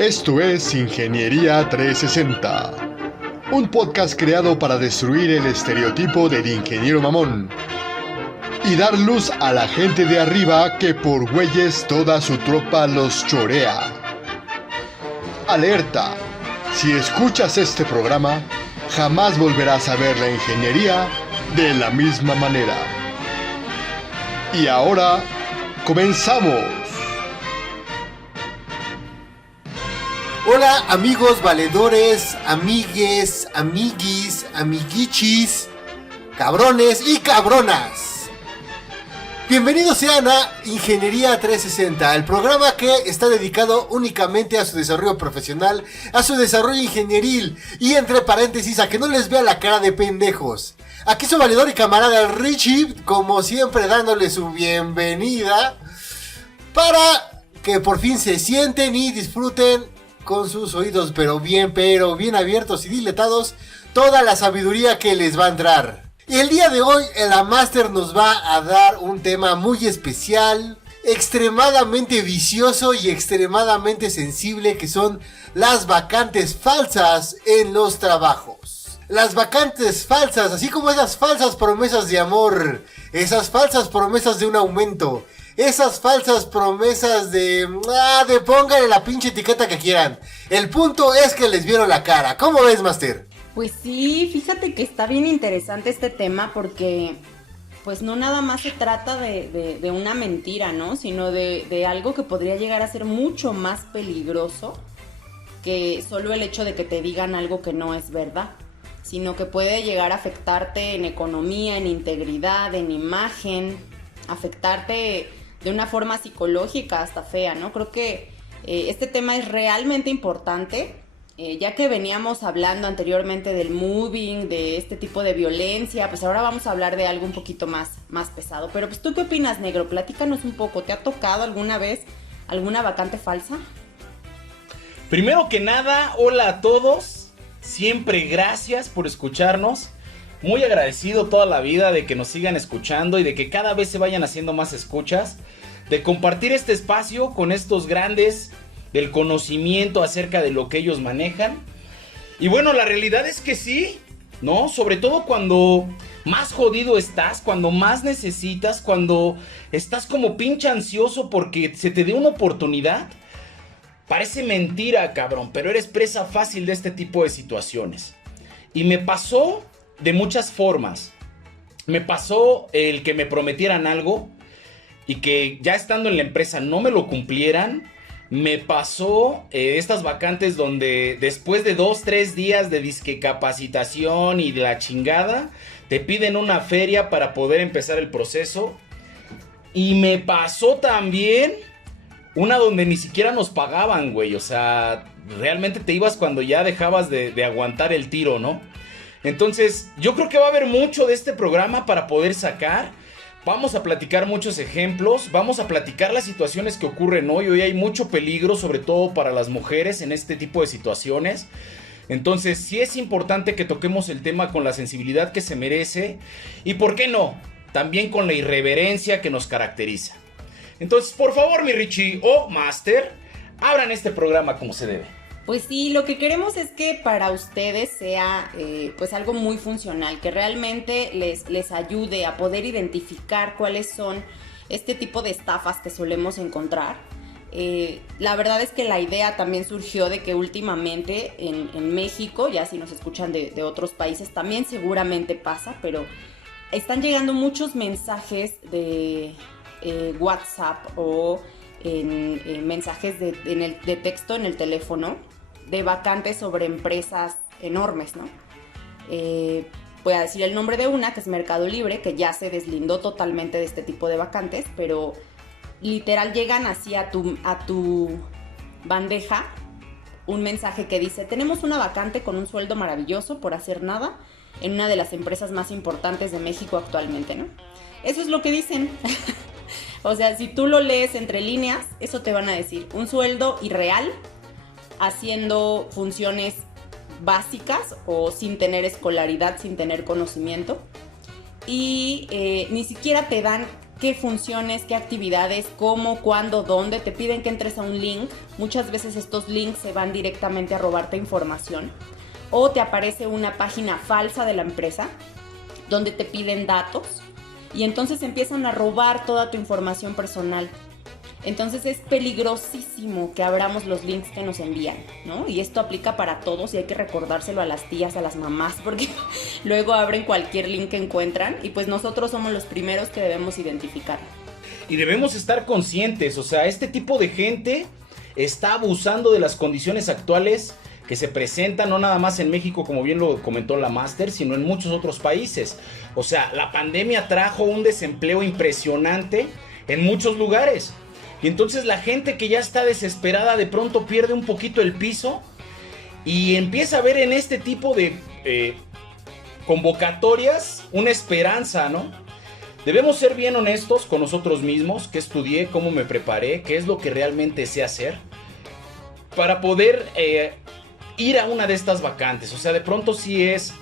Esto es Ingeniería 360, un podcast creado para destruir el estereotipo del ingeniero mamón y dar luz a la gente de arriba que por güeyes toda su tropa los chorea. Alerta: si escuchas este programa, jamás volverás a ver la ingeniería de la misma manera. Y ahora, comenzamos. Hola amigos valedores, amigues, amiguis, amiguichis, cabrones y cabronas. Bienvenidos sean a Ingeniería 360, el programa que está dedicado únicamente a su desarrollo profesional, a su desarrollo ingenieril y entre paréntesis a que no les vea la cara de pendejos. Aquí su valedor y camarada Richie, como siempre dándole su bienvenida para que por fin se sienten y disfruten con sus oídos pero bien abiertos y dilatados toda la sabiduría que les va a entrar. Y el día de hoy la Master nos va a dar un tema muy especial, extremadamente vicioso y extremadamente sensible, que son las vacantes falsas en los trabajos. Las vacantes falsas, así como esas falsas promesas de amor, esas falsas promesas de un aumento, esas falsas promesas de pónganle la pinche etiqueta que quieran. El punto es que les vieron la cara. ¿Cómo ves, Master? Pues sí, fíjate que está bien interesante este tema porque pues no nada más se trata de una mentira, ¿no? Sino de algo que podría llegar a ser mucho más peligroso que solo el hecho de que te digan algo que no es verdad, sino que puede llegar a afectarte en economía, en integridad, en imagen, afectarte de una forma psicológica hasta fea, ¿no? Creo que este tema es realmente importante, ya que veníamos hablando anteriormente del mobbing, de este tipo de violencia, pues ahora vamos a hablar de algo un poquito más pesado. Pero pues, ¿tú qué opinas, negro? Platícanos un poco. ¿Te ha tocado alguna vez alguna vacante falsa? Primero que nada, hola a todos. Siempre gracias por escucharnos. Muy agradecido toda la vida de que nos sigan escuchando y de que cada vez se vayan haciendo más escuchas, de compartir este espacio con estos grandes del conocimiento acerca de lo que ellos manejan. Y bueno, la realidad es que sí, ¿no? Sobre todo cuando más jodido estás, cuando más necesitas, cuando estás como pinche ansioso porque se te dé una oportunidad. Parece mentira, cabrón, pero eres presa fácil de este tipo de situaciones. Y me pasó de muchas formas. Me pasó el que me prometieran algo y que ya estando en la empresa no me lo cumplieran. Me pasó estas vacantes donde después de 2-3 días de disque capacitación y de la chingada, te piden una feria para poder empezar el proceso. Y me pasó también una donde ni siquiera nos pagaban, güey. O sea, realmente te ibas cuando ya dejabas de aguantar el tiro, ¿no? Entonces, yo creo que va a haber mucho de este programa para poder sacar. Vamos a platicar muchos ejemplos, vamos a platicar las situaciones que ocurren hoy. Hoy hay mucho peligro, sobre todo para las mujeres en este tipo de situaciones. Entonces, sí es importante que toquemos el tema con la sensibilidad que se merece. Y ¿por qué no? También con la irreverencia que nos caracteriza. Entonces, por favor, mi Richie o Master, abran este programa como se debe. Pues sí, lo que queremos es que para ustedes sea pues algo muy funcional, que realmente les ayude a poder identificar cuáles son este tipo de estafas que solemos encontrar. La verdad es que la idea también surgió de que últimamente en México, ya si nos escuchan de otros países también seguramente pasa, pero están llegando muchos mensajes de WhatsApp o en mensajes de texto en el teléfono, de vacantes sobre empresas enormes, ¿no? Voy a decir el nombre de una, que es Mercado Libre, que ya se deslindó totalmente de este tipo de vacantes, pero literal llegan así a tu bandeja un mensaje que dice: tenemos una vacante con un sueldo maravilloso por hacer nada en una de las empresas más importantes de México actualmente, ¿no? Eso es lo que dicen. O sea, si tú lo lees entre líneas, eso te van a decir: un sueldo irreal, haciendo funciones básicas o sin tener escolaridad, sin tener conocimiento. Y ni siquiera te dan qué funciones, qué actividades, cómo, cuándo, dónde. Te piden que entres a un link. Muchas veces estos links se van directamente a robarte información. O te aparece una página falsa de la empresa donde te piden datos y entonces empiezan a robar toda tu información personal. Entonces es peligrosísimo que abramos los links que nos envían, ¿no? Y esto aplica para todos y hay que recordárselo a las tías, a las mamás, porque luego abren cualquier link que encuentran y pues nosotros somos los primeros que debemos identificar. Y debemos estar conscientes, o sea, este tipo de gente está abusando de las condiciones actuales que se presentan, no nada más en México, como bien lo comentó la Máster, sino en muchos otros países. O sea, la pandemia trajo un desempleo impresionante en muchos lugares. Y entonces la gente que ya está desesperada de pronto pierde un poquito el piso y empieza a ver en este tipo de convocatorias una esperanza, ¿no? Debemos ser bien honestos con nosotros mismos, qué estudié, cómo me preparé, qué es lo que realmente sé hacer para poder ir a una de estas vacantes. O sea, de pronto sí es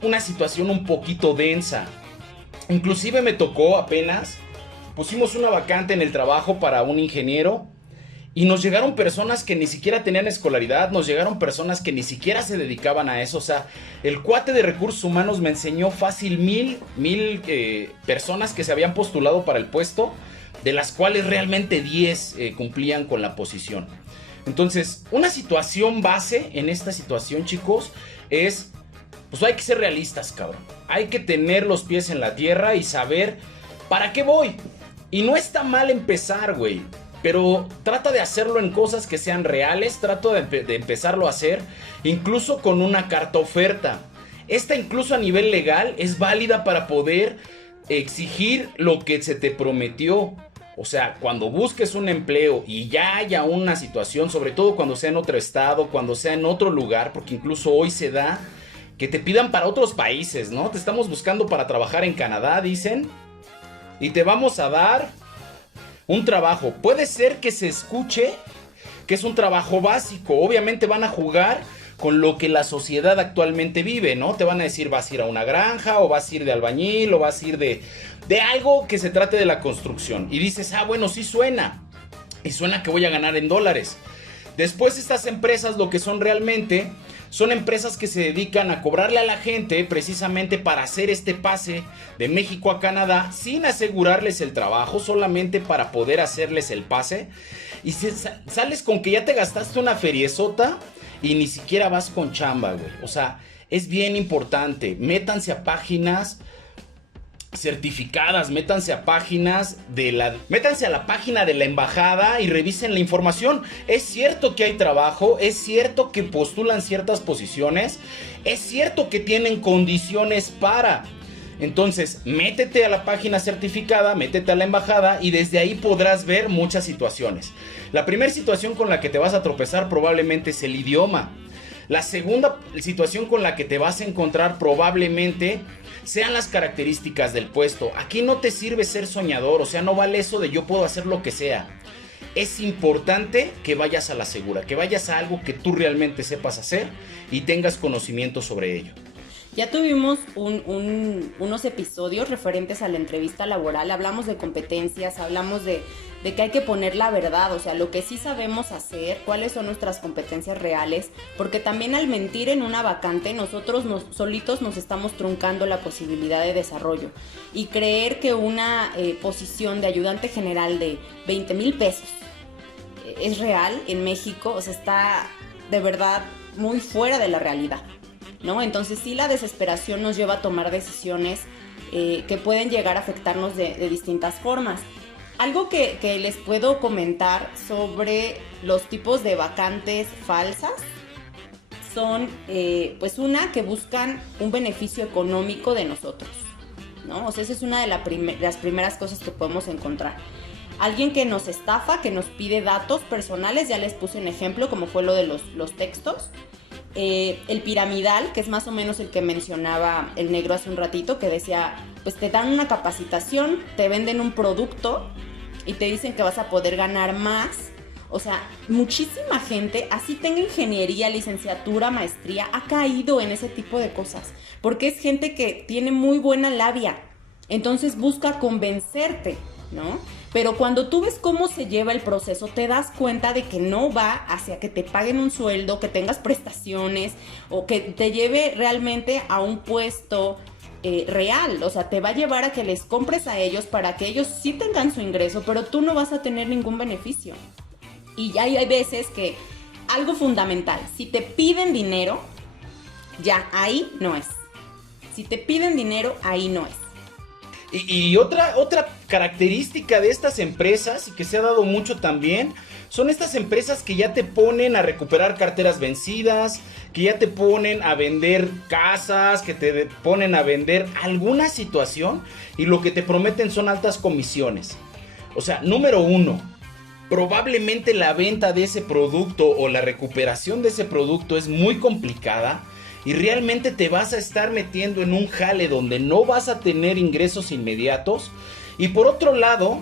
una situación un poquito densa. Inclusive me tocó apenas... Pusimos una vacante en el trabajo para un ingeniero y nos llegaron personas que ni siquiera tenían escolaridad, nos llegaron personas que ni siquiera se dedicaban a eso. O sea, el cuate de recursos humanos me enseñó fácil mil personas que se habían postulado para el puesto, de las cuales realmente 10 cumplían con la posición. Entonces, una situación base en esta situación, chicos, es, pues hay que ser realistas, cabrón. Hay que tener los pies en la tierra y saber para qué voy. Y no está mal empezar, güey, pero trata de hacerlo en cosas que sean reales, trato de empezarlo a hacer, incluso con una carta oferta. Esta incluso a nivel legal es válida para poder exigir lo que se te prometió. O sea, cuando busques un empleo y ya haya una situación, sobre todo cuando sea en otro estado, cuando sea en otro lugar, porque incluso hoy se da que te pidan para otros países, ¿no? Te estamos buscando para trabajar en Canadá, dicen. Y te vamos a dar un trabajo. Puede ser que se escuche que es un trabajo básico. Obviamente van a jugar con lo que la sociedad actualmente vive, ¿no? Te van a decir, vas a ir a una granja, o vas a ir de albañil, o vas a ir de algo que se trate de la construcción. Y dices, ah, bueno, sí suena. Y suena que voy a ganar en dólares. Después estas empresas lo que son realmente... son empresas que se dedican a cobrarle a la gente precisamente para hacer este pase de México a Canadá sin asegurarles el trabajo, solamente para poder hacerles el pase. Y sales con que ya te gastaste una feriezota y ni siquiera vas con chamba, güey. O sea, es bien importante. Métanse a páginas certificadas, métanse a la página de la embajada y revisen la información. Es cierto que hay trabajo, es cierto que postulan ciertas posiciones, es cierto que tienen condiciones para. Entonces, métete a la página certificada, métete a la embajada y desde ahí podrás ver muchas situaciones. La primera situación con la que te vas a tropezar probablemente es el idioma. La segunda situación con la que te vas a encontrar probablemente sean las características del puesto. Aquí no te sirve ser soñador, o sea, no vale eso de yo puedo hacer lo que sea. Es importante que vayas a la segura, que vayas a algo que tú realmente sepas hacer y tengas conocimiento sobre ello. Ya tuvimos unos episodios referentes a la entrevista laboral, hablamos de competencias, hablamos de que hay que poner la verdad, o sea, lo que sí sabemos hacer, cuáles son nuestras competencias reales, porque también al mentir en una vacante nosotros solitos nos estamos truncando la posibilidad de desarrollo. Y creer que una posición de ayudante general de 20,000 pesos es real en México, o sea, está de verdad muy fuera de la realidad, ¿no? Entonces sí, la desesperación nos lleva a tomar decisiones que pueden llegar a afectarnos de distintas formas. Algo que les puedo comentar sobre los tipos de vacantes falsas son, pues una, que buscan un beneficio económico de nosotros, ¿no? O sea, esa es una de las primeras cosas que podemos encontrar. Alguien que nos estafa, que nos pide datos personales, ya les puse un ejemplo como fue lo de los textos. El piramidal, que es más o menos el que mencionaba el negro hace un ratito, que decía, pues te dan una capacitación, te venden un producto y te dicen que vas a poder ganar más. O sea, muchísima gente, así tenga ingeniería, licenciatura, maestría, ha caído en ese tipo de cosas, porque es gente que tiene muy buena labia. Entonces busca convencerte, ¿no? Pero cuando tú ves cómo se lleva el proceso, te das cuenta de que no va hacia que te paguen un sueldo, que tengas prestaciones o que te lleve realmente a un puesto real. O sea, te va a llevar a que les compres a ellos para que ellos sí tengan su ingreso, pero tú no vas a tener ningún beneficio. Y ya hay veces que algo fundamental, si te piden dinero, ya ahí no es. Si te piden dinero, ahí no es. Y otra característica de estas empresas, y que se ha dado mucho también, son estas empresas que ya te ponen a recuperar carteras vencidas, que ya te ponen a vender casas, que te ponen a vender alguna situación, y lo que te prometen son altas comisiones. O sea, número uno, probablemente la venta de ese producto o la recuperación de ese producto es muy complicada. Y realmente te vas a estar metiendo en un jale donde no vas a tener ingresos inmediatos. Y por otro lado,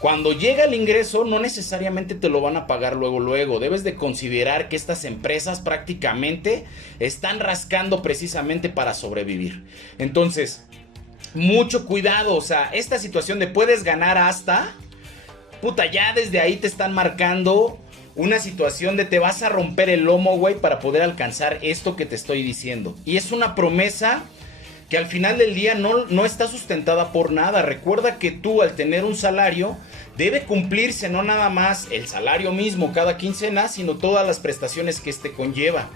cuando llega el ingreso, no necesariamente te lo van a pagar luego. Debes de considerar que estas empresas prácticamente están rascando precisamente para sobrevivir. Entonces, mucho cuidado. O sea, esta situación de puedes ganar hasta... ya desde ahí te están marcando... una situación de te vas a romper el lomo, güey, para poder alcanzar esto que te estoy diciendo. Y es una promesa que al final del día no está sustentada por nada. Recuerda que tú, al tener un salario, debe cumplirse no nada más el salario mismo cada quincena, sino todas las prestaciones que este conlleva.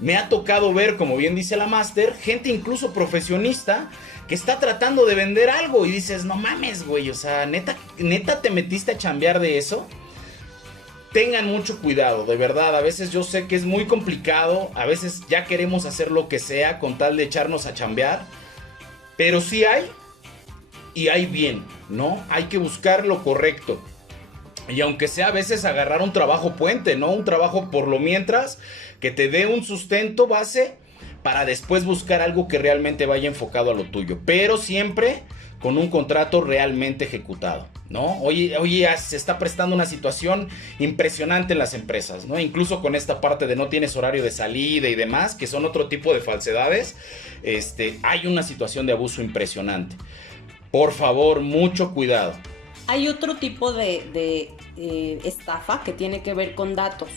Me ha tocado ver, como bien dice la Master, gente incluso profesionista que está tratando de vender algo y dices, no mames, güey, o sea, neta te metiste a chambear de eso. Tengan mucho cuidado, de verdad, a veces yo sé que es muy complicado, a veces ya queremos hacer lo que sea con tal de echarnos a chambear, pero sí hay, y hay bien, ¿no? Hay que buscar lo correcto, y aunque sea a veces agarrar un trabajo puente, ¿no? Un trabajo por lo mientras, que te dé un sustento base, para después buscar algo que realmente vaya enfocado a lo tuyo, pero siempre con un contrato realmente ejecutado, ¿no? Hoy se está prestando una situación impresionante en las empresas, ¿no? Incluso con esta parte de no tienes horario de salida y demás, que son otro tipo de falsedades, hay una situación de abuso impresionante. Por favor, mucho cuidado. Hay otro tipo de estafa que tiene que ver con datos.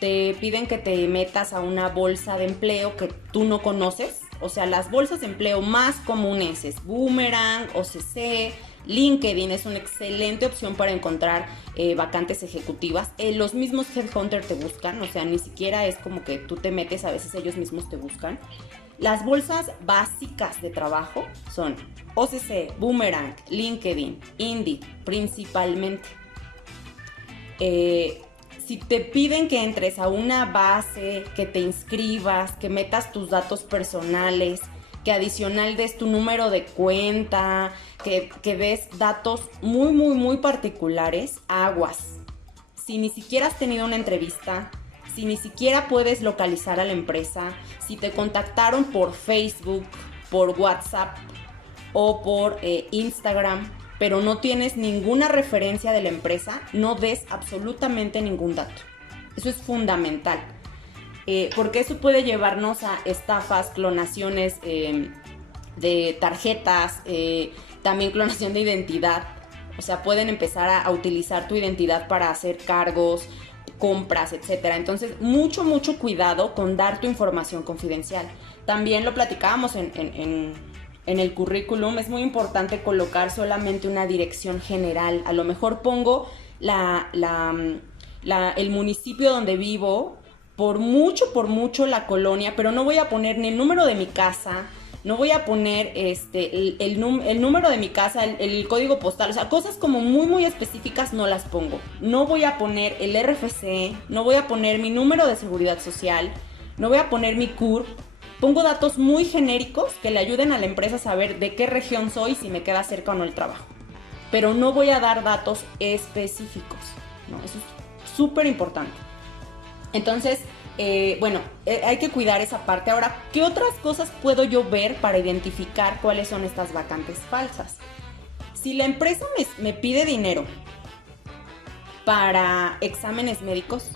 Te piden que te metas a una bolsa de empleo que tú no conoces. O sea, las bolsas de empleo más comunes es Boomerang, OCC, LinkedIn es una excelente opción para encontrar vacantes ejecutivas. Los mismos Headhunter te buscan, o sea, ni siquiera es como que tú te metes, a veces ellos mismos te buscan. Las bolsas básicas de trabajo son OCC, Boomerang, LinkedIn, Indeed, principalmente. Si te piden que entres a una base, que te inscribas, que metas tus datos personales, que adicional des tu número de cuenta, que des datos muy particulares, aguas. Si ni siquiera has tenido una entrevista, si ni siquiera puedes localizar a la empresa, si te contactaron por Facebook, por WhatsApp o por Instagram, pero no tienes ninguna referencia de la empresa, no des absolutamente ningún dato. Eso es fundamental, porque eso puede llevarnos a estafas, clonaciones de tarjetas, también clonación de identidad. O sea, pueden empezar a utilizar tu identidad para hacer cargos, compras, etcétera. Entonces, mucho cuidado con dar tu información confidencial. También lo platicábamos en el currículum, es muy importante colocar solamente una dirección general. A lo mejor pongo el municipio donde vivo, por mucho la colonia, pero no voy a poner ni el número de mi casa, no voy a poner el número de mi casa, el código postal, o sea, cosas como muy específicas no las pongo. No voy a poner el RFC, no voy a poner mi número de seguridad social, no voy a poner mi CURP. Pongo datos muy genéricos que le ayuden a la empresa a saber de qué región soy, si me queda cerca o no el trabajo. Pero no voy a dar datos específicos, ¿no? Eso es súper importante. Entonces, hay que cuidar esa parte. Ahora, ¿qué otras cosas puedo yo ver para identificar cuáles son estas vacantes falsas? Si la empresa me pide dinero para exámenes médicos,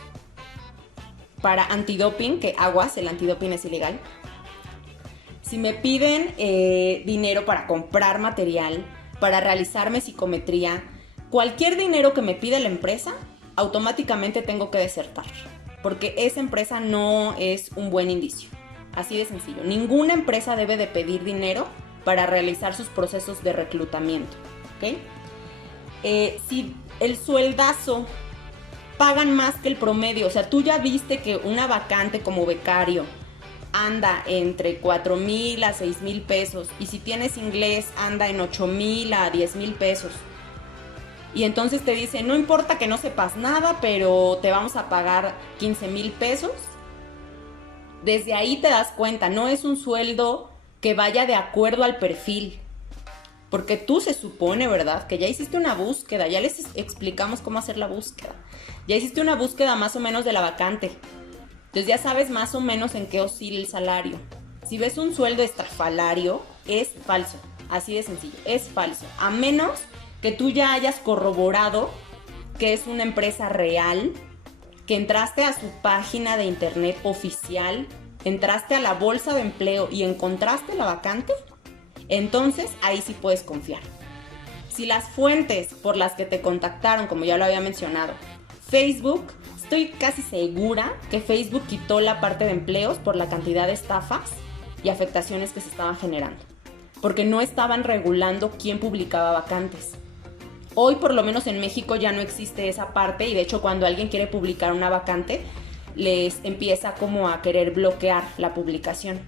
para antidoping, que aguas, el antidoping es ilegal. Si me piden dinero para comprar material, para realizarme psicometría, cualquier dinero que me pide la empresa, automáticamente tengo que desertar, porque esa empresa no es un buen indicio. Así de sencillo. Ninguna empresa debe de pedir dinero para realizar sus procesos de reclutamiento, ¿ok? Si el sueldazo pagan más que el promedio, o sea, tú ya viste que una vacante como becario anda entre 4,000 a 6,000 pesos, y si tienes inglés anda en 8,000 a 10,000 pesos. Y entonces te dicen, no importa que no sepas nada, pero te vamos a pagar 15,000 pesos. Desde ahí te das cuenta, no es un sueldo que vaya de acuerdo al perfil. Porque tú se supone, ¿verdad?, que ya hiciste una búsqueda, ya les explicamos cómo hacer la búsqueda. Ya hiciste una búsqueda más o menos de la vacante. Entonces ya sabes más o menos en qué oscila el salario. Si ves un sueldo estrafalario, es falso. Así de sencillo, es falso. A menos que tú ya hayas corroborado que es una empresa real, que entraste a su página de internet oficial, entraste a la bolsa de empleo y encontraste la vacante, entonces ahí sí puedes confiar. Si las fuentes por las que te contactaron, como ya lo había mencionado, Facebook, estoy casi segura que Facebook quitó la parte de empleos por la cantidad de estafas y afectaciones que se estaban generando, porque no estaban regulando quién publicaba vacantes. Hoy, por lo menos en México, ya no existe esa parte, y de hecho cuando alguien quiere publicar una vacante, les empieza como a querer bloquear la publicación.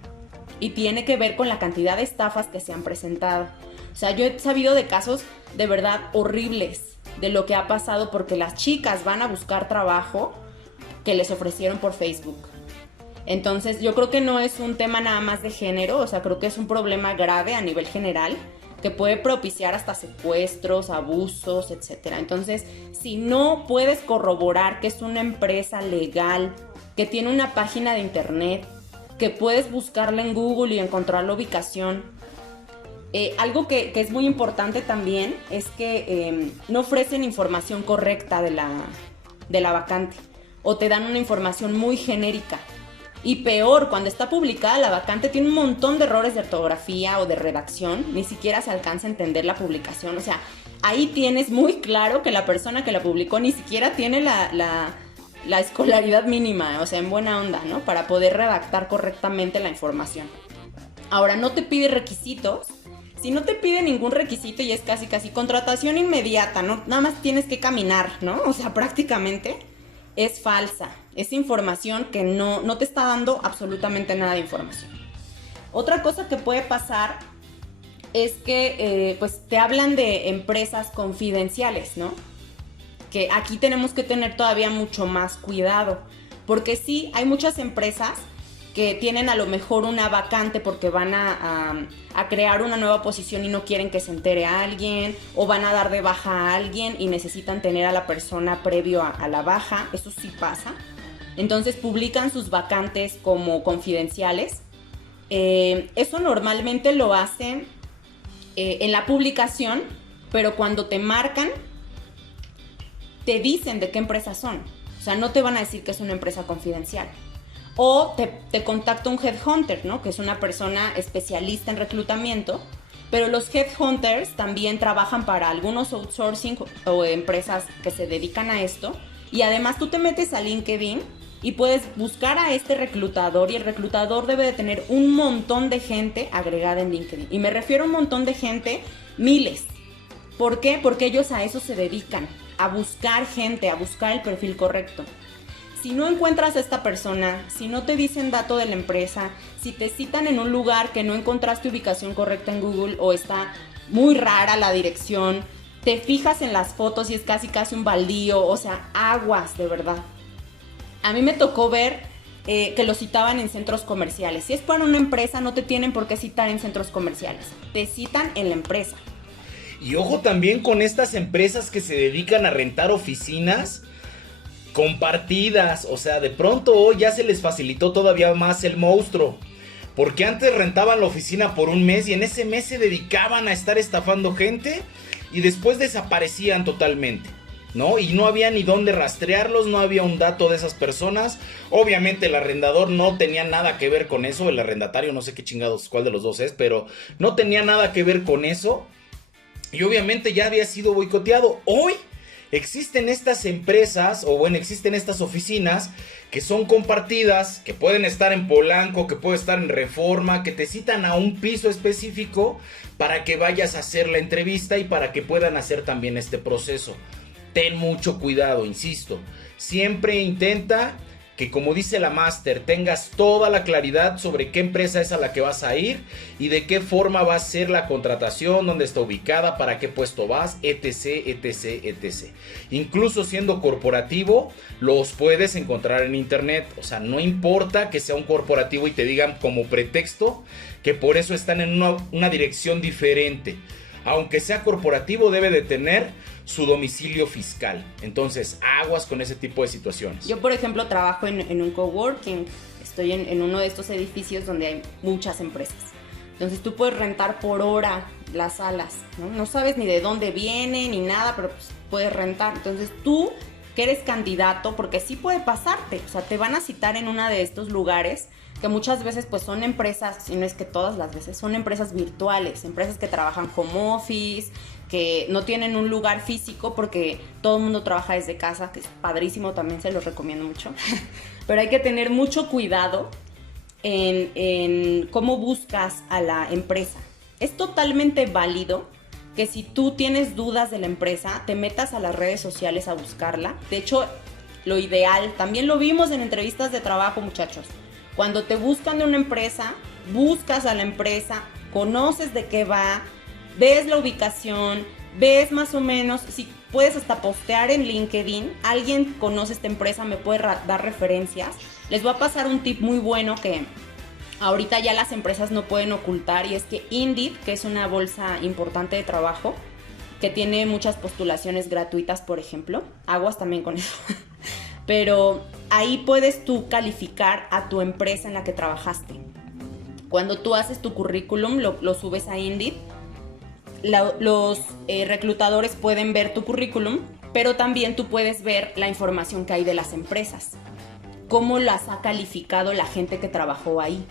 Y tiene que ver con la cantidad de estafas que se han presentado. O sea, yo he sabido de casos de verdad horribles de lo que ha pasado porque las chicas van a buscar trabajo que les ofrecieron por Facebook. Entonces, yo creo que no es un tema nada más de género, o sea, creo que es un problema grave a nivel general que puede propiciar hasta secuestros, abusos, etc. Entonces, si no puedes corroborar que es una empresa legal, que tiene una página de internet, que puedes buscarla en Google y encontrar la ubicación. Algo que es muy importante también es que no ofrecen información correcta de la vacante, o te dan una información muy genérica. Y peor, cuando está publicada la vacante tiene un montón de errores de ortografía o de redacción, ni siquiera se alcanza a entender la publicación. O sea, ahí tienes muy claro que la persona que la publicó ni siquiera tiene la escolaridad mínima, o sea, en buena onda, ¿no?, para poder redactar correctamente la información. Ahora, no te pide requisitos. Si no te pide ningún requisito y es casi contratación inmediata, ¿no?, nada más tienes que caminar, ¿no? O sea, prácticamente es falsa. Es información que no te está dando absolutamente nada de información. Otra cosa que puede pasar es que pues te hablan de empresas confidenciales, ¿no? Que aquí tenemos que tener todavía mucho más cuidado, porque sí, hay muchas empresas que tienen a lo mejor una vacante porque van a crear una nueva posición y no quieren que se entere a alguien, o van a dar de baja a alguien y necesitan tener a la persona previo a la baja. Eso sí pasa. Entonces publican sus vacantes como confidenciales. Eso normalmente lo hacen en la publicación, pero cuando te marcan, te dicen de qué empresas son. O sea, no te van a decir que es una empresa confidencial. O te contacta un headhunter, ¿no?, que es una persona especialista en reclutamiento. Pero los headhunters también trabajan para algunos outsourcing o empresas que se dedican a esto. Y además tú te metes a LinkedIn y puedes buscar a este reclutador, y el reclutador debe de tener un montón de gente agregada en LinkedIn. Y me refiero a un montón de gente, miles. ¿Por qué? Porque ellos a eso se dedican, a buscar gente, a buscar el perfil correcto. Si no encuentras a esta persona, si no te dicen dato de la empresa, si te citan en un lugar que no encontraste ubicación correcta en Google, o está muy rara la dirección, te fijas en las fotos y es casi un baldío, o sea, aguas, de verdad. A mí me tocó ver que lo citaban en centros comerciales. Si es para una empresa, no te tienen por qué citar en centros comerciales, te citan en la empresa. Y ojo también con estas empresas que se dedican a rentar oficinas compartidas. O sea, de pronto hoy ya se les facilitó todavía más el monstruo, porque antes rentaban la oficina por un mes y en ese mes se dedicaban a estar estafando gente y después desaparecían totalmente, ¿no? Y no había ni dónde rastrearlos, no había un dato de esas personas. Obviamente el arrendador no tenía nada que ver con eso, el arrendatario no sé qué chingados, cuál de los dos es, pero no tenía nada que ver con eso. Y obviamente ya había sido boicoteado. Hoy existen estas empresas, o bueno, existen estas oficinas que son compartidas, que pueden estar en Polanco, que pueden estar en Reforma, que te citan a un piso específico para que vayas a hacer la entrevista y para que puedan hacer también este proceso. Ten mucho cuidado, insisto. Siempre intenta que, como dice la máster, tengas toda la claridad sobre qué empresa es a la que vas a ir y de qué forma va a ser la contratación, dónde está ubicada, para qué puesto vas, etc, etc, etc. Incluso siendo corporativo, los puedes encontrar en internet. O sea, no importa que sea un corporativo y te digan como pretexto que por eso están en una dirección diferente. Aunque sea corporativo, debe de tener su domicilio fiscal. Entonces, aguas con ese tipo de situaciones. Yo, por ejemplo, trabajo en un coworking. Estoy en uno de estos edificios donde hay muchas empresas. Entonces, tú puedes rentar por hora las salas, ¿no? No sabes ni de dónde viene ni nada, pero pues, puedes rentar. Entonces, tú que eres candidato, porque sí puede pasarte, o sea, te van a citar en uno de estos lugares que muchas veces pues son empresas, y no es que todas las veces, son empresas virtuales, empresas que trabajan home office, que no tienen un lugar físico porque todo el mundo trabaja desde casa, que es padrísimo, también se los recomiendo mucho. Pero hay que tener mucho cuidado en cómo buscas a la empresa. Es totalmente válido que si tú tienes dudas de la empresa, te metas a las redes sociales a buscarla. De hecho, lo ideal, también lo vimos en entrevistas de trabajo, muchachos. Cuando te buscan de una empresa, buscas a la empresa, conoces de qué va, ves la ubicación, ves más o menos, si puedes hasta postear en LinkedIn, alguien conoce esta empresa, me puede dar referencias. Les voy a pasar un tip muy bueno que ahorita ya las empresas no pueden ocultar, y es que Indeed, que es una bolsa importante de trabajo, que tiene muchas postulaciones gratuitas, por ejemplo, aguas también con eso, pero ahí puedes tú calificar a tu empresa en la que trabajaste. Cuando tú haces tu currículum, lo subes a Indeed, los reclutadores pueden ver tu currículum, pero también tú puedes ver la información que hay de las empresas, cómo las ha calificado la gente que trabajó ahí.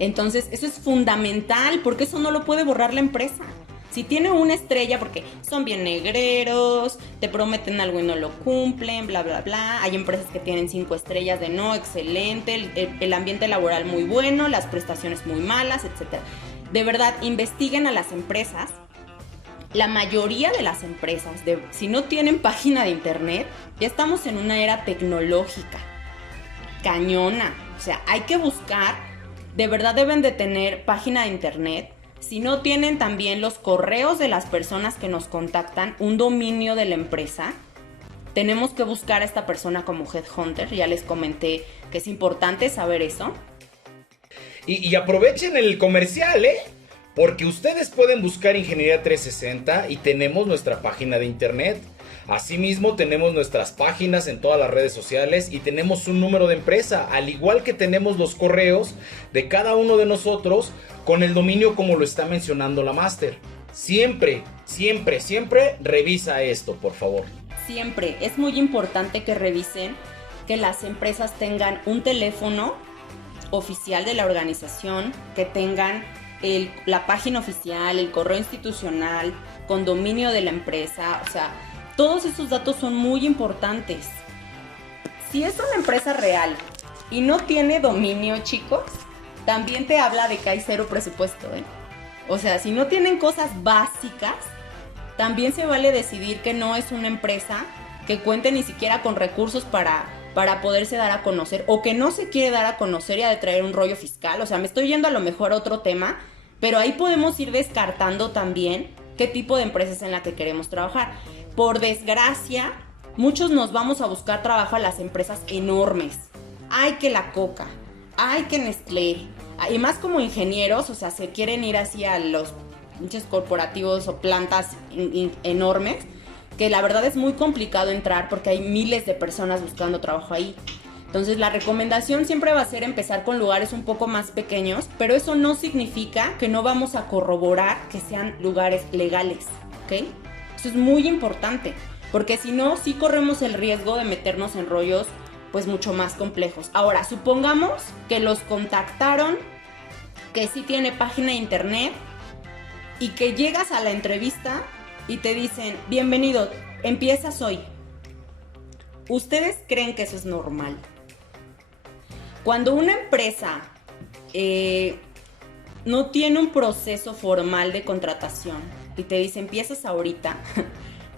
Entonces, eso es fundamental, porque eso no lo puede borrar la empresa. Si tiene una estrella, porque son bien negreros, te prometen algo y no lo cumplen, bla, bla, bla. Hay empresas que tienen 5 estrellas de no, excelente, el ambiente laboral muy bueno, las prestaciones muy malas, etc. De verdad, investiguen a las empresas. La mayoría de las empresas, si no tienen página de internet, ya estamos en una era tecnológica, cañona. O sea, hay que buscar, de verdad deben de tener página de internet. Si no tienen también los correos de las personas que nos contactan, un dominio de la empresa, tenemos que buscar a esta persona como headhunter. Ya les comenté que es importante saber eso. Y aprovechen el comercial, porque ustedes pueden buscar Ingeniería 360 y tenemos nuestra página de internet. Asimismo, tenemos nuestras páginas en todas las redes sociales y tenemos un número de empresa, al igual que tenemos los correos de cada uno de nosotros con el dominio como lo está mencionando la máster. Siempre, siempre, siempre revisa esto, por favor. Siempre, es muy importante que revisen que las empresas tengan un teléfono oficial de la organización, que tengan la página oficial, el correo institucional, con dominio de la empresa. O sea, todos esos datos son muy importantes. Si es una empresa real y no tiene dominio, chicos, también te habla de que hay cero presupuesto, O sea, si no tienen cosas básicas, también se vale decidir que no es una empresa que cuente ni siquiera con recursos para poderse dar a conocer, o que no se quiere dar a conocer y ha de traer un rollo fiscal. O sea, me estoy yendo a lo mejor a otro tema, pero ahí podemos ir descartando también qué tipo de empresa es en la que queremos trabajar. Por desgracia, muchos nos vamos a buscar trabajo a las empresas enormes. Ay, que la Coca, ay, que Nestlé. Y más como ingenieros, o sea, se quieren ir hacia los muchos corporativos o plantas enormes, que la verdad es muy complicado entrar porque hay miles de personas buscando trabajo ahí. Entonces la recomendación siempre va a ser empezar con lugares un poco más pequeños, pero eso no significa que no vamos a corroborar que sean lugares legales, ¿ok? Eso es muy importante. porque si no, sí corremos el riesgo de meternos en rollos pues mucho más complejos. Ahora, supongamos que los contactaron, que sí tiene página de internet y que llegas a la entrevista y te dicen, bienvenido, empiezas hoy. ¿Ustedes creen que eso es normal? Cuando una empresa no tiene un proceso formal de contratación y te dice empiezas ahorita,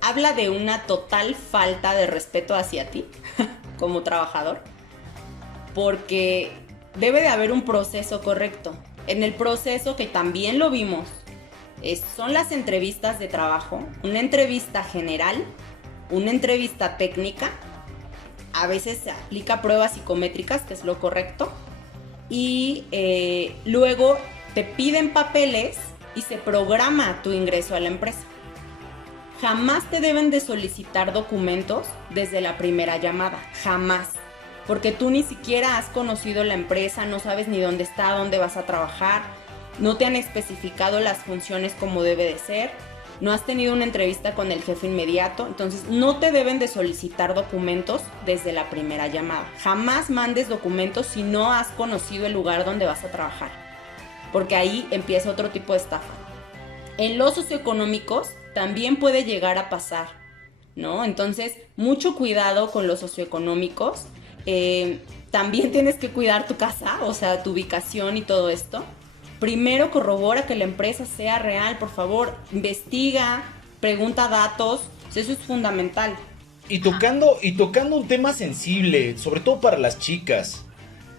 habla de una total falta de respeto hacia ti como trabajador, porque debe de haber un proceso correcto. En el proceso, que también lo vimos, son las entrevistas de trabajo, una entrevista general, una entrevista técnica, a veces se aplica pruebas psicométricas, que es lo correcto, y luego te piden papeles y se programa tu ingreso a la empresa. Jamás te deben de solicitar documentos desde la primera llamada, jamás, porque tú ni siquiera has conocido la empresa, no sabes ni dónde está, dónde vas a trabajar, no te han especificado las funciones como debe de ser, no has tenido una entrevista con el jefe inmediato, entonces no te deben de solicitar documentos desde la primera llamada. Jamás mandes documentos si no has conocido el lugar donde vas a trabajar, porque ahí empieza otro tipo de estafa. En los socioeconómicos también puede llegar a pasar, ¿no? Entonces, mucho cuidado con los socioeconómicos. También tienes que cuidar tu casa, o sea, tu ubicación y todo esto. Primero corrobora que la empresa sea real, por favor, investiga, pregunta datos, eso es fundamental. Y tocando un tema sensible, sobre todo para las chicas.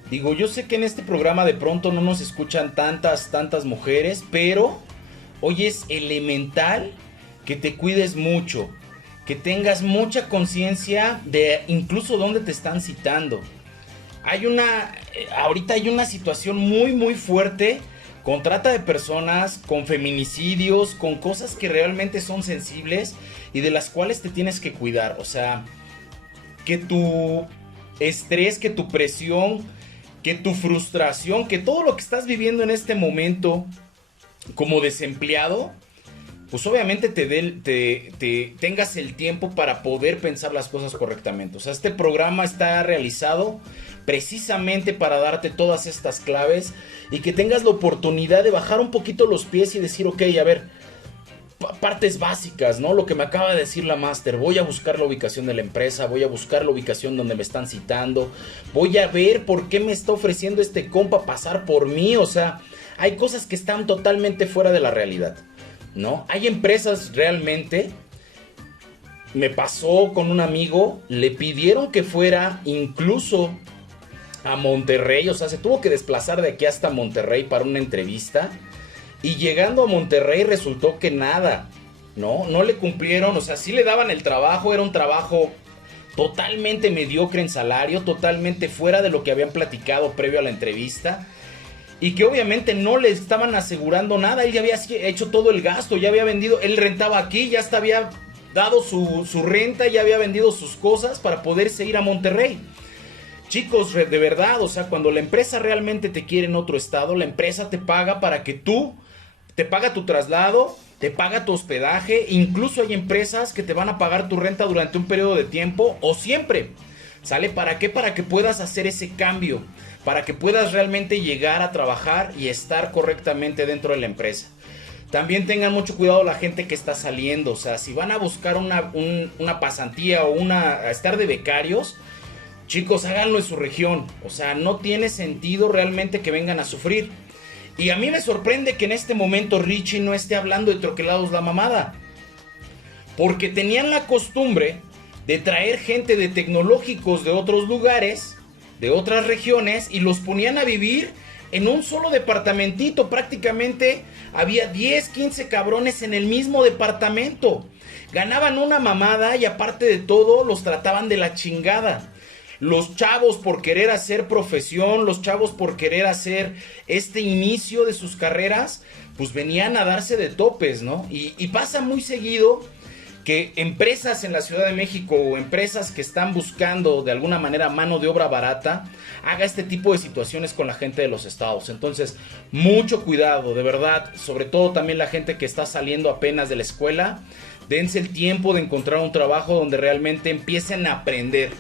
Digo, yo sé que en este programa de pronto no nos escuchan tantas mujeres, pero hoy es elemental que te cuides mucho, que tengas mucha conciencia de incluso dónde te están citando. Ahorita hay una situación muy fuerte con trata de personas, con feminicidios, con cosas que realmente son sensibles y de las cuales te tienes que cuidar. O sea, que tu estrés, que tu presión, que tu frustración, que todo lo que estás viviendo en este momento como desempleado, pues obviamente tengas el tiempo para poder pensar las cosas correctamente. O sea, este programa está realizado precisamente para darte todas estas claves y que tengas la oportunidad de bajar un poquito los pies y decir, ok, a ver, partes básicas, ¿no? Lo que me acaba de decir la máster, voy a buscar la ubicación de la empresa, voy a buscar la ubicación donde me están citando, voy a ver por qué me está ofreciendo este compa pasar por mí. O sea, hay cosas que están totalmente fuera de la realidad, ¿no? Hay empresas realmente, me pasó con un amigo, le pidieron que fuera incluso a Monterrey, o sea, se tuvo que desplazar de aquí hasta Monterrey para una entrevista, y llegando a Monterrey resultó que nada, no le cumplieron. O sea, sí le daban el trabajo, era un trabajo totalmente mediocre en salario, totalmente fuera de lo que habían platicado previo a la entrevista, y que obviamente no le estaban asegurando nada. Él ya había hecho todo el gasto, ya había vendido, él rentaba aquí, ya hasta había dado su renta, ya había vendido sus cosas para poderse ir a Monterrey. Chicos, de verdad, o sea, cuando la empresa realmente te quiere en otro estado, la empresa te paga para que te paga tu traslado, te paga tu hospedaje, incluso hay empresas que te van a pagar tu renta durante un periodo de tiempo o siempre. ¿Sale? ¿Para qué? Para que puedas hacer ese cambio, para que puedas realmente llegar a trabajar y estar correctamente dentro de la empresa. También tengan mucho cuidado la gente que está saliendo. O sea, si van a buscar una pasantía o a estar de becarios, chicos, háganlo en su región. O sea, no tiene sentido realmente que vengan a sufrir. Y a mí me sorprende que en este momento Richie no esté hablando de Troquelados La Mamada, porque tenían la costumbre de traer gente de tecnológicos de otros lugares, de otras regiones, y los ponían a vivir en un solo departamentito. Prácticamente había 10, 15 cabrones en el mismo departamento. Ganaban una mamada y aparte de todo los trataban de la chingada. Los chavos por querer hacer profesión, los chavos por querer hacer este inicio de sus carreras, pues venían a darse de topes, ¿no? Y pasa muy seguido que empresas en la Ciudad de México o empresas que están buscando de alguna manera mano de obra barata, haga este tipo de situaciones con la gente de los estados. Entonces, mucho cuidado, de verdad, sobre todo también la gente que está saliendo apenas de la escuela. dense el tiempo de encontrar un trabajo donde realmente empiecen a aprender,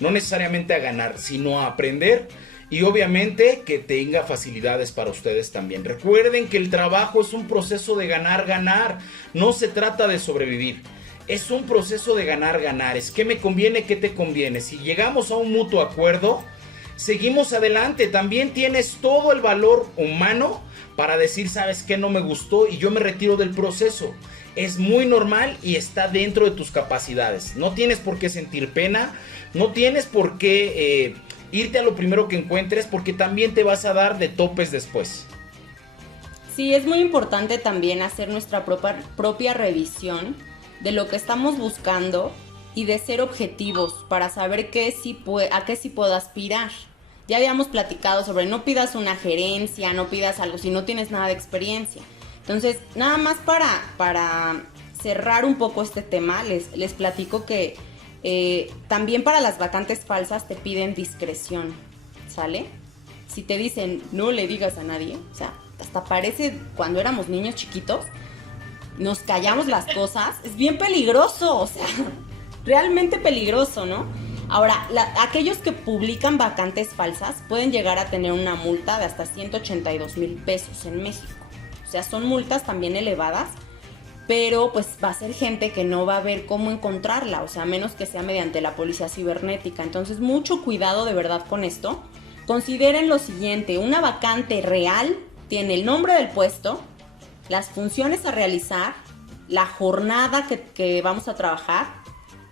no necesariamente a ganar, sino a aprender, y obviamente que tenga facilidades para ustedes también. Recuerden que el trabajo es un proceso de ganar, no se trata de sobrevivir. Es un proceso de ganar. Es qué me conviene, qué te conviene. Si llegamos a un mutuo acuerdo, seguimos adelante. También tienes todo el valor humano para decir, ¿sabes qué? No me gustó y yo me retiro del proceso. Es muy normal y está dentro de tus capacidades. No tienes por qué sentir pena. No tienes por qué irte a lo primero que encuentres, porque también te vas a dar de topes después. Sí, es muy importante también hacer nuestra propia revisión de lo que estamos buscando y de ser objetivos para saber a qué sí puedo aspirar. Ya habíamos platicado sobre no pidas una gerencia, no pidas algo si no tienes nada de experiencia. Entonces, nada más para cerrar un poco este tema, les platico que también para las vacantes falsas te piden discreción, ¿sale? Si te dicen no le digas a nadie, o sea, hasta parece cuando éramos niños chiquitos, nos callamos las cosas, es bien peligroso, o sea, realmente peligroso, ¿no? Ahora, aquellos que publican vacantes falsas pueden llegar a tener una multa de hasta 182,000 pesos en México. O sea, son multas también elevadas, pero pues va a ser gente que no va a ver cómo encontrarla, o sea, a menos que sea mediante la policía cibernética. Entonces, mucho cuidado de verdad con esto. Consideren lo siguiente: una vacante real tiene el nombre del puesto, las funciones a realizar, la jornada que vamos a trabajar,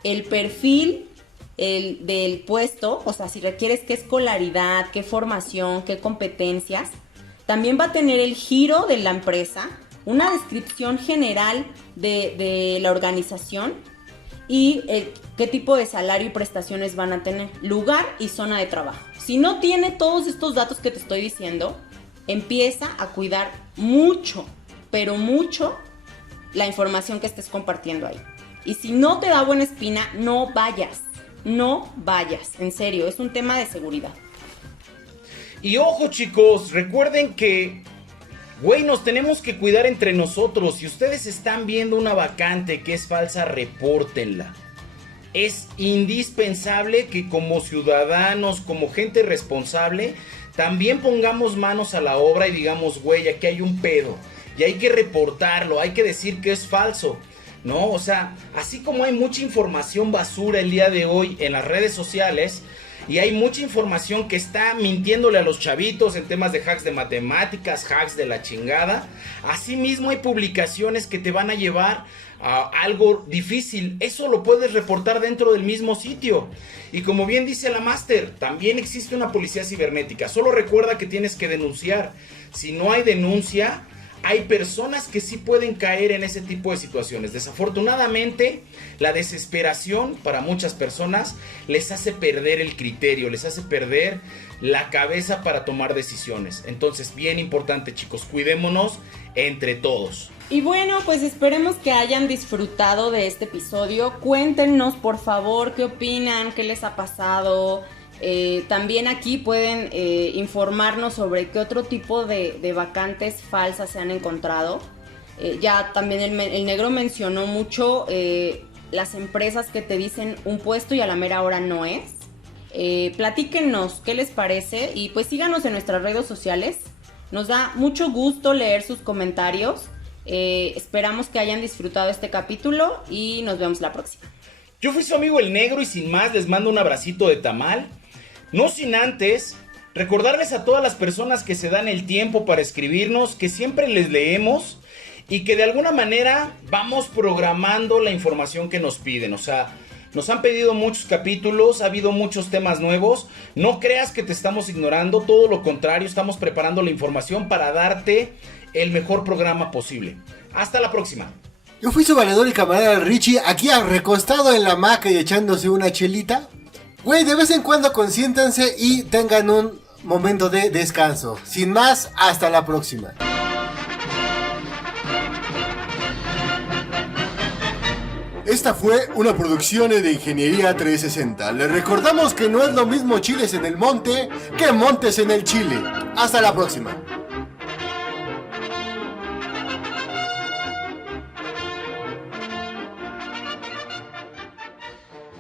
el perfil del puesto, o sea, si requieres qué escolaridad, qué formación, qué competencias. También va a tener el giro de la empresa, una descripción general de la organización y qué tipo de salario y prestaciones van a tener, lugar y zona de trabajo. Si no tiene todos estos datos que te estoy diciendo, empieza a cuidar mucho, pero mucho, la información que estés compartiendo ahí. Y si no te da buena espina, no vayas, en serio, es un tema de seguridad. Y ojo, chicos, recuerden que, nos tenemos que cuidar entre nosotros. Si ustedes están viendo una vacante que es falsa, repórtenla. Es indispensable que como ciudadanos, como gente responsable, también pongamos manos a la obra y digamos, aquí hay un pedo. Y hay que reportarlo, hay que decir que es falso, ¿no? O sea, así como hay mucha información basura el día de hoy en las redes sociales, y hay mucha información que está mintiéndole a los chavitos en temas de hacks de matemáticas, hacks de la chingada, asimismo hay publicaciones que te van a llevar a algo difícil. Eso lo puedes reportar dentro del mismo sitio. Y como bien dice la máster, también existe una policía cibernética. Solo recuerda que tienes que denunciar. Si no hay denuncia, hay personas que sí pueden caer en ese tipo de situaciones. Desafortunadamente, la desesperación para muchas personas les hace perder el criterio, les hace perder la cabeza para tomar decisiones. Entonces, bien importante, chicos, cuidémonos entre todos. Y bueno, pues esperemos que hayan disfrutado de este episodio. Cuéntenos, por favor, qué opinan, qué les ha pasado. También aquí pueden informarnos sobre qué otro tipo de vacantes falsas se han encontrado. Ya también el negro mencionó mucho las empresas que te dicen un puesto y a la mera hora no es. Platíquenos qué les parece y pues síganos en nuestras redes sociales. Nos da mucho gusto leer sus comentarios. Esperamos que hayan disfrutado este capítulo y nos vemos la próxima. Yo fui su amigo el negro y sin más les mando un abracito de tamal. No sin antes recordarles a todas las personas que se dan el tiempo para escribirnos, que siempre les leemos y que de alguna manera vamos programando la información que nos piden. O sea, nos han pedido muchos capítulos, ha habido muchos temas nuevos. No creas que te estamos ignorando, todo lo contrario, estamos preparando la información para darte el mejor programa posible. Hasta la próxima. Yo fui su valedor y camarada Richie, aquí recostado en la hamaca y echándose una chelita. De vez en cuando consiéntanse y tengan un momento de descanso. Sin más, hasta la próxima. Esta fue una producción de Ingeniería 360. Les recordamos que no es lo mismo chiles en el monte que montes en el chile. Hasta la próxima.